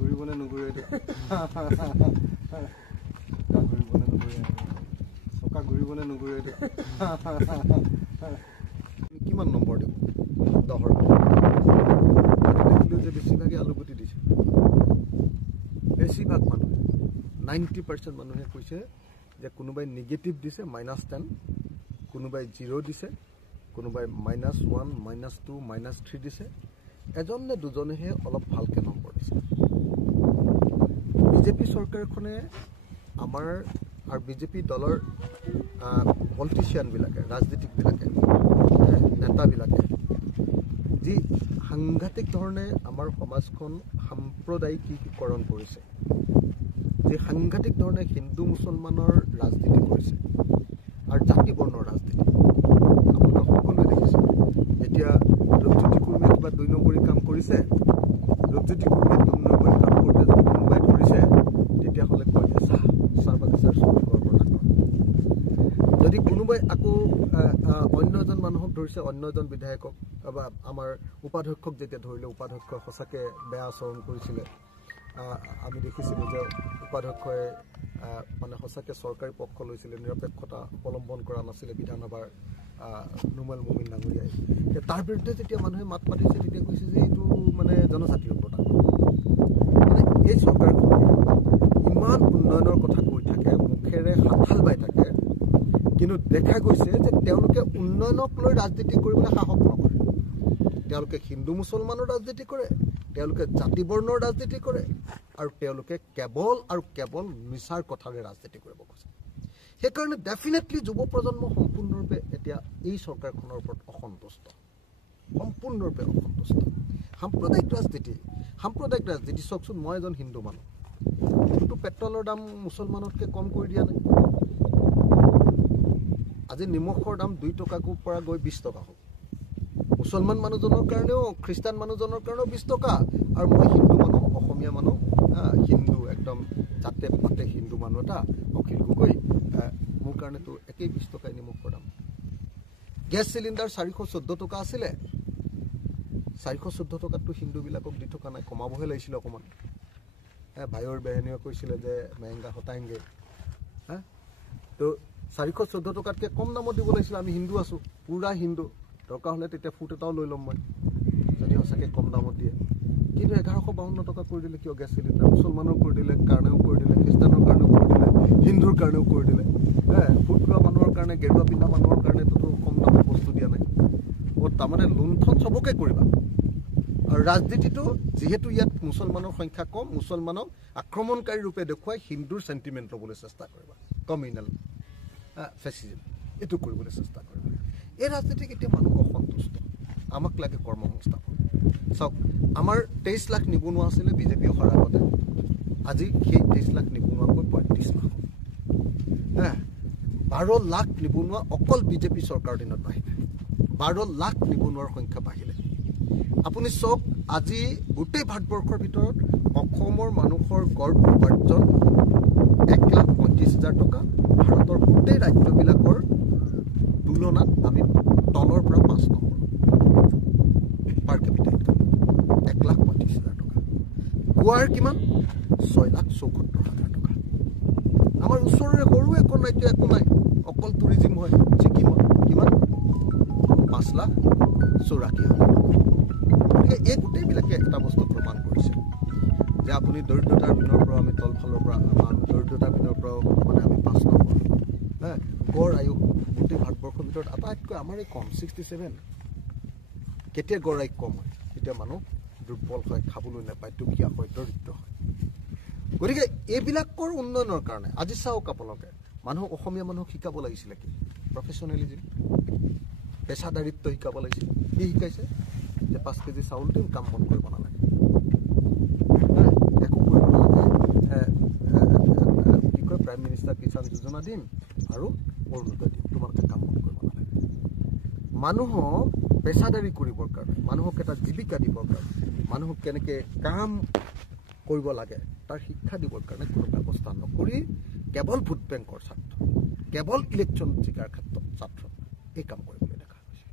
ঘূৰিবনে নুঘূৰে চকা ঘূৰিবনে নুঘূৰে কিমান নম্বৰ দিম 10ৰ দেখিলোঁ যে বেছিভাগে আলুগুটি দিছে বেছিভাগ মানুহে 90% মানুহে কৈছে যে কোনোবাই নিগেটিভ দিছে -10 কোনোবাই 0 দিছে কোনোবাই -1 -2 -3 দিছে এজন নে দুজনেহে অলপ ভালকে নম্বৰ দিছে বিজেপি চৰকাৰখনে আমাৰ আৰু বিজেপি দলৰ পলিটিচিয়ানবিলাকে ৰাজনীতিকবিলাকে নেতাবিলাকে যি সাংঘাতিক ধৰণে আমাৰ সমাজখন সাম্প্ৰদায়িকীকৰণ কৰিছে যে সাংঘাতিক ধৰণে হিন্দু মুছলমানৰ ৰাজনীতি কৰিছে আৰু জাতি বৰ্ণৰ ৰাজনীতি আপোনালোকে সকলোৱে দেখিছে এতিয়া ৰূপজ্যোতি কুৰ্মীয়ে কিবা 2 নম্বৰী কাম কৰিছে ৰূপজ্যোতি কুৰ্মীয়ে 2 নম্বৰী কাম কৰোঁতে যদি কোনোবাই ধৰিছে তেতিয়াহ'লে কয় যে চাহ বাগিচাৰ শ্ৰমিকৰ প্ৰধান যদি কোনোবাই আকৌ অন্য এজন মানুহক ধৰিছে অন্য এজন বিধায়কক বা আমাৰ উপাধ্যক্ষক যেতিয়া ধৰিলে উপাধ্যক্ষই সঁচাকৈ বেয়া আচৰণ কৰিছিলে আমি দেখিছিলোঁ যে উপাধ্যক্ষই মানে সঁচাকৈ চৰকাৰী পক্ষ লৈছিলে নিৰপেক্ষতা অৱলম্বন কৰা নাছিলে বিধানসভাৰ নুমল মুমিন ডাঙৰীয়াই তাৰ বিৰুদ্ধে যেতিয়া মানুহে মাত মাতিছে তেতিয়া কৈছে যে এইটো মানে জনজাতীয় প্ৰধান মানে এই চৰকাৰখনে ইমান উন্নয়নৰ কথা কৈ থাকে মুখেৰে হাতশাল বাই থাকে কিন্তু দেখা গৈছে যে তেওঁলোকে উন্নয়নক লৈ ৰাজনীতি কৰিবলৈ সাহস নকৰে তেওঁলোকে হিন্দু মুছলমানৰ ৰাজনীতি কৰে তেওঁলোকে জাতি বৰ্ণৰ ৰাজনীতি কৰে আৰু তেওঁলোকে কেৱল মিছাৰ কথাৰে ৰাজনীতি কৰিব খোজে সেইকাৰণে ডেফিনেটলি যুৱ প্ৰজন্ম সম্পূৰ্ণৰূপে এতিয়া এই চৰকাৰখনৰ ওপৰত অসন্তুষ্ট সম্পূৰ্ণৰূপে অসন্তুষ্ট সাম্প্ৰদায়িক ৰাজনীতি চাওকচোন মই এজন হিন্দু মানুহ কিন্তু পেট্ৰলৰ দাম মুছলমানতকৈ কম কৰি দিয়া নাই আজি নিমখৰ দাম 2 টকাকৈ পৰা গৈ 20 টকা হ'ল মুছলমান মানুহজনৰ কাৰণেও খ্ৰীষ্টান মানুহজনৰ কাৰণেও 20 টকা আৰু মই হিন্দু মানুহ অসমীয়া মানুহ হিন্দু একদম জাতে পাতে হিন্দু মানুহ এটা অখিল গগৈ মোৰ কাৰণেতো একেই 20 টকাই নিমখৰ দাম গেছ চিলিণ্ডাৰ 414 টকা আছিলে 414 টকাততো হিন্দুবিলাকক দি থকা নাই কমাবহে লাগিছিলে অকণমান ভাইৰ বেহেনীয়ে কৈছিলে যে মেহেংগা হতাংগে তো 414 টকাতকৈ কম দামত দিব লাগিছিলে আমি হিন্দু আছোঁ পুৰা হিন্দু দৰকাৰ হ'লে তেতিয়া ফুট এটাও লৈ ল'ম মই যদি সঁচাকৈ কম দামত দিয়ে কিন্তু 1152 টকা কৰি দিলে কিয় গেছ চিলিণ্ডাৰ মুছলমানৰ কৰি দিলে কাৰণেও কৰি দিলে খ্ৰীষ্টানৰ কাৰণেও কৰি দিলে হিন্দুৰ কাৰণেও কৰি দিলে ফুট লোৱা মানুহৰ কাৰণে গেৰুৱা পিন্ধা মানুহৰ কাৰণেতো কম দামত বস্তু দিয়া নাই তাৰমানে লুণ্ঠন চবকে কৰিবা আৰু ৰাজনীতিটো যিহেতু ইয়াত মুছলমানৰ সংখ্যা কম মুছলমানক আক্ৰমণকাৰী ৰূপে দেখুৱাই হিন্দুৰ চেণ্টিমেণ্ট ল'বলৈ চেষ্টা কৰিবা কমিউনেল ফেচিজম এইটো কৰিবলৈ চেষ্টা কৰিবা এই ৰাজনীতিক এতিয়া মানুহ অসন্তুষ্ট আমাক লাগে কৰ্মসংস্থাপন চাওক আমাৰ 23 লাখ নিবনুৱা আছিলে বিজেপি অহাৰ আগতে আজি সেই 23 লাখ নিবনুৱাকৈ 35 লাখ 12 লাখ নিবনুৱা অকল বিজেপি চৰকাৰৰ দিনত বাঢ়িলে 12 লাখ নিবনুৱাৰ সংখ্যা বাঢ়িলে আপুনি চাওক আজি গোটেই ভাৰতবৰ্ষৰ ভিতৰত অসমৰ মানুহৰ গড় উপাৰ্জন 1,35,000 টকা ভাৰতৰ গোটেই ৰাজ্যবিলাকৰ তুলনাত আমি তলৰ পৰা 5 নম্বৰ পাৰ কেপিটা ইনকাম 1,35,000 টকা গোৱাৰ কিমান 6,74,000 টকা আমাৰ ওচৰৰে সৰু একো নাই অকল টুৰিজিম হয় ছিকিমত কিমান 5,84,000 গতিকে এই গোটেইবিলাকে এটা বস্তু প্ৰমাণ কৰিছে যে আপুনি দৰিদ্ৰতাৰ পিনৰ পৰা আমি তলফালৰ পৰা আমাৰ দৰিদ্ৰতাৰ পিনৰ পৰাও মানে আমি 5 নম্বৰ গড় আয়ুস গোটেই ভাৰতবৰ্ষৰ ভিতৰত আটাইতকৈ আমাৰেই কম 67 কেতিয়া গড় আয়ুস কম হয় তেতিয়া মানুহ দুৰ্বল হয় খাবলৈ নাপায় দুখীয়া হয় দৰিদ্ৰ হয় গতিকে এইবিলাকৰ উন্নয়নৰ কাৰণে আজি চাওক আপোনালোকে মানুহক অসমীয়া মানুহক শিকাব লাগিছিলে কি প্ৰফেচনেলিজিম পেচাদাৰিত্ব শিকাব লাগিছিল কি শিকাইছে যে 5 কেজি চাউল দিম কাম বন কৰিব নালাগে একো কৰিব নালাগে কি কয় প্ৰাইম মিনিষ্টাৰ কিষাণ যোজনা দিম আৰু অৰুণোদয় দিম তোমালোকে কাম বন কৰিব নালাগে মানুহক পেচাদাৰী কৰিবৰ কাৰণে মানুহক এটা জীৱিকা দিবৰ কাৰণে মানুহক কেনেকৈ কাম কৰিব লাগে তাৰ শিক্ষা দিবৰ কাৰণে কোনো ব্যৱস্থা নকৰি কেৱল ভোট বেংকৰ ছাত্ৰ কেৱল ইলেকশ্যন জিকাৰ ক্ষেত্ৰত ছাত্ৰ এই কাম কৰিবলৈ দেখা গৈছে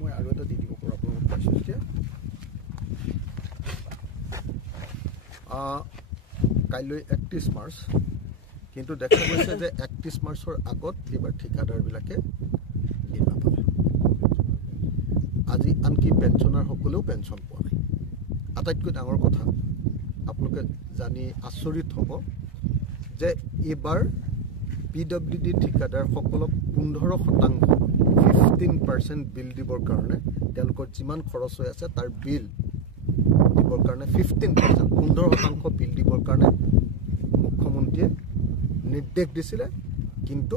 মই আৰু এটা দি দিব পাৰোঁ আপোনালোকক পাইছোঁ এতিয়া কাইলৈ 31 মাৰ্চ কিন্তু দেখা গৈছে যে 31 মাৰ্চৰ আগত এইবাৰ ঠিকাদাৰবিলাকে বিল নাপালে আজি আনকি পেঞ্চনাৰসকলেও পেঞ্চন পোৱা নাই আটাইতকৈ ডাঙৰ কথা আপোনালোকে জানি আচৰিত হ'ব যে এইবাৰ PWD ঠিকাদাৰসকলক 15% বিল দিবৰ কাৰণে তেওঁলোকৰ যিমান খৰচ হৈ আছে তাৰ বিল দিবৰ কাৰণে 15% বিল দিবৰ কাৰণে মুখ্যমন্ত্ৰীয়ে নিৰ্দেশ দিছিলে কিন্তু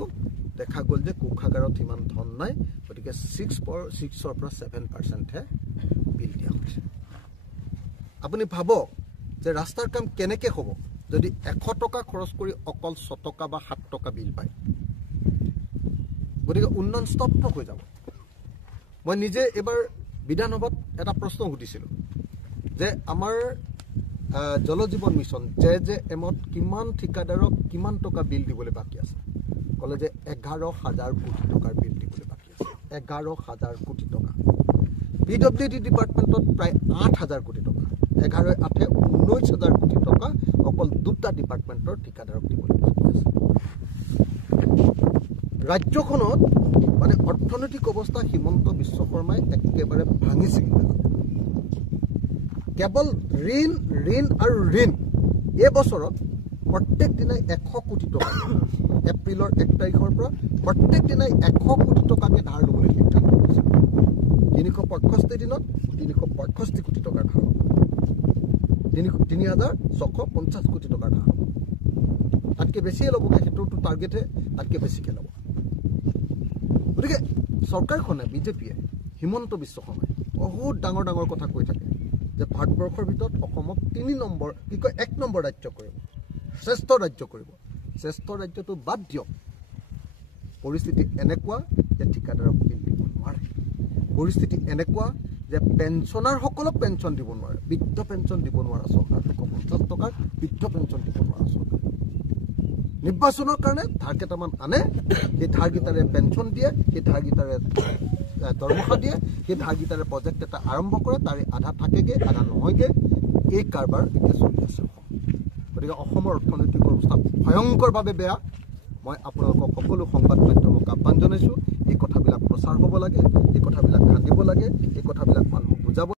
দেখা গ'ল যে কোষাগাৰত ইমান ধন নাই গতিকে 6 পৰা 7% হে বিল দিয়া হৈছে আপুনি ভাবক যে ৰাস্তাৰ কাম কেনেকৈ হ'ব যদি 100 টকা খৰচ কৰি অকল 6 টকা বা 7 টকা বিল পায় গতিকে উন্নয়ন স্তব্ধ হৈ যাব মই নিজে এবাৰ বিধানসভাত এটা প্ৰশ্ন সুধিছিলোঁ যে আমাৰ জল জীৱন মিছন JJMত কিমান ঠিকাদাৰক কিমান টকা বিল দিবলৈ বাকী আছে ক'লে যে 11,000 কোটি টকাৰ বিল দিবলৈ বাকী আছে 11,000 কোটি টকা PWD ডিপাৰ্টমেণ্টত প্ৰায় 8,000 কোটি টকা 19,000 কোটি টকা অকল দুটা ডিপাৰ্টমেণ্টৰ ঠিকাদাৰক দিবলৈ বাকী আছে ৰাজ্যখনত মানে অৰ্থনৈতিক অৱস্থা হিমন্ত বিশ্ব শৰ্মাই একেবাৰে ভাঙি ছিঙি পেলালে কেৱল ঋণ আৰু ঋণ এই বছৰত প্ৰত্যেক দিনাই 100 কোটি টকা এপ্ৰিলৰ 1 তাৰিখৰ পৰা প্ৰত্যেক দিনাই 100 কোটি টকাকে ধাৰ ল'বলৈ সিদ্ধান্ত কৰিছে 365 দিনত 365 কোটি টকাৰ ধাৰ 3,650 কোটি টকাৰ ধাৰ তাতকৈ বেছিয়ে ল'বগৈ সেইটোতো টাৰ্গেটহে তাতকৈ বেছিকৈ ল'ব গতিকে চৰকাৰখনে বিজেপিয়ে হিমন্ত বিশ্ব শৰ্মাই বহুত ডাঙৰ ডাঙৰ কথা কৈ থাকে যে ভাৰতবৰ্ষৰ ভিতৰত অসমক 1 নম্বৰ ৰাজ্য কৰিব শ্ৰেষ্ঠ ৰাজ্য কৰিব শ্ৰেষ্ঠ ৰাজ্যটো বাদ দিয়ক পৰিস্থিতি এনেকুৱা যে ঠিকাদাৰক বিল দিব নোৱাৰে পৰিস্থিতি এনেকুৱা যে পেঞ্চনাৰসকলক পেঞ্চন দিব নোৱাৰে বৃদ্ধ পেঞ্চন দিব নোৱাৰা চৰকাৰ 150 টকাৰ বৃদ্ধ পেঞ্চন দিব নোৱাৰা চৰকাৰ নিৰ্বাচনৰ কাৰণে ধাৰ কেইটামান আনে সেই ধাৰকেইটাৰে পেঞ্চন দিয়ে সেই ধাৰকেইটাৰে দৰমহা দিয়ে সেই ধাৰকেইটাৰে প্ৰজেক্ট এটা আৰম্ভ কৰে তাৰে আধা থাকেগৈ আধা নহয়গৈ এই কাৰবাৰ এতিয়া চলি আছে গতিকে অসমৰ অৰ্থনৈতিক অৱস্থা ভয়ংকৰভাৱে বেয়া মই আপোনালোকক সকলো সংবাদ মাধ্যমক আহ্বান জনাইছোঁ এই কথাবিলাক প্ৰচাৰ হ'ব লাগে এই কথাবিলাক কান্দিব লাগে এই কথাবিলাক মানুহক বুজাব